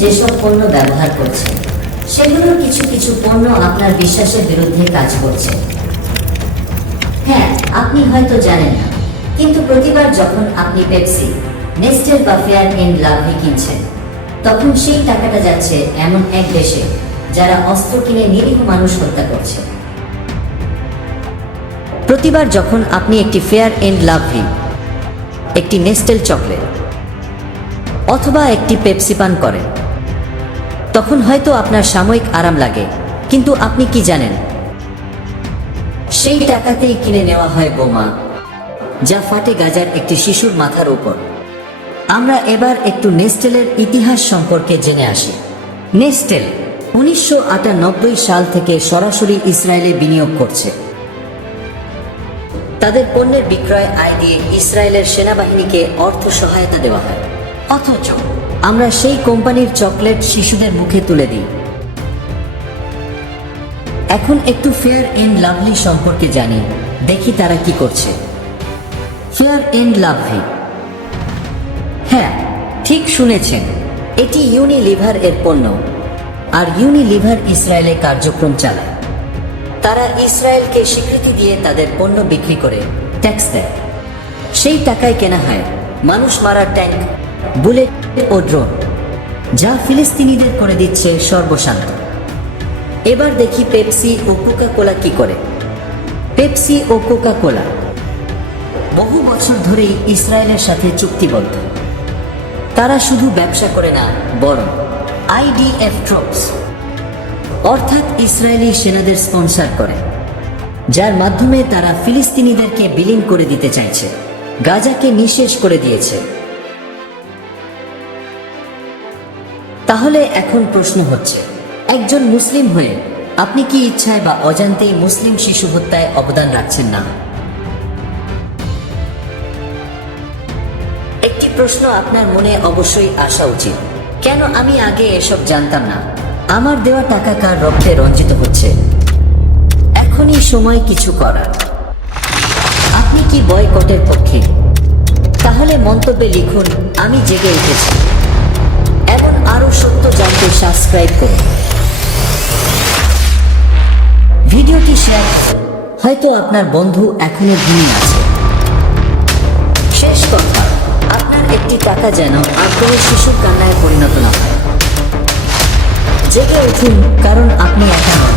যেসব পণ্য ব্যবহার করছেন, সেগুলোর কিছু কিছু পণ্য আপনার বিশ্বাসের বিরুদ্ধে কাজ করছে। হ্যাঁ আপনি হয়তো জানেন না, কিন্তু প্রতিবার যখন আপনি পেপসি নেস্টেল বা ফেয়ার এন্ড লাভলি কিনছেন, তখন সেই টাকাটা যাচ্ছে এমন এক দেশে যারা অস্ত্র কিনে নিরীহ মানুষ হত্যা করছে। প্রতিবার যখন আপনি একটি ফেয়ার এন্ড লাভলি, একটি নেস্টেল চকলেট অথবা একটি পেপসি পান করেন। তখন হয়তো আপনার সাময়িক আরাম লাগে, কিন্তু আপনি কি জানেন? সেই টাকাতেই কিনে নেওয়া হয় বোমা, যা ফাটে গাজার একটি শিশুর মাথার উপর। আমরা এবার একটু নেস্টেলের ইতিহাস সম্পর্কে জেনে আসি। নেস্টেল উনিশশো আটানব্বই সাল থেকে সরাসরি ইসরায়েলে বিনিয়োগ করছে। তাদের পণ্যের বিক্রয় আয় দিয়ে ইসরায়েলের সেনাবাহিনীকে অর্থ সহায়তা দেওয়া হয়। অথচ আমরা সেই কোম্পানির চকলেট শিশুদের মুখে তুলে দিই। এখন একটু ফেয়ার এন্ড লাভলি সম্পর্কে জানি, দেখি তারা কি করছে। ফেয়ার এন্ড লাভলি হ্যাঁ ঠিক শুনেছেন, এটি ইউনিলিভার এর পণ্য, আর ইউনিলিভার ইসরায়েলে কার্যক্রম চালায়। তারা ইসরায়েলকে স্বীকৃতি দিয়ে তাদের পণ্য বিক্রি করে ট্যাক্স দেয়। সেই টাকায় কেনা হয়, মানুষ মারার ট্যাঙ্ক বুলেট ও ড্রোন, যা ফিলিস্তিনিদের করে দিচ্ছে সর্বশান্ত। এবার দেখি পেপসি ও কোকা কোলা কি করে। পেপসি ও কোকা কোলা বহু বছর ধরেই ইসরায়েলের সাথে চুক্তিবদ্ধ। তারা শুধু ব্যবসা করে না, বরং আইডিএফ ট্রুপস, অর্থাৎ ইসরায়েলি সেনাদের স্পন্সর করে, যার মাধ্যমে তারা ফিলিস্তিনিদেরকে বিলীন করে দিতে চাইছে, গাজাকে নিঃশেষ করে দিয়েছে। তাহলে এখন প্রশ্ন হচ্ছে, একজন মুসলিম হয়ে আপনি কি ইচ্ছায় বা অজান্তেই মুসলিম শিশু হত্যায় অবদান রাখছেন না? একটি প্রশ্ন আপনার মনে অবশ্যই আসা উচিত। কেন আমি আগে এসব জানতাম না? আমার দেওয়া টাকা কার রক্তে রঞ্জিত হচ্ছে? এখনই সময় কিছু করার। আপনি কি বয়কটের পক্ষে? তাহলে মন্তব্যে লিখুন, আমি জেগে উঠেছি। এমন আরও সত্য জানতে সাবস্ক্রাইব করুন। ভিডিওটি শেয়ার হয়তো আপনার বন্ধু এখনও ঘুমিয়ে আছে শেষ কথা, আপনার একটি টাকা যেন আগ্রহী শিশুর কান্নায় পরিণত না হয়। জেগে উঠুন, কারণ আপনি একা নন।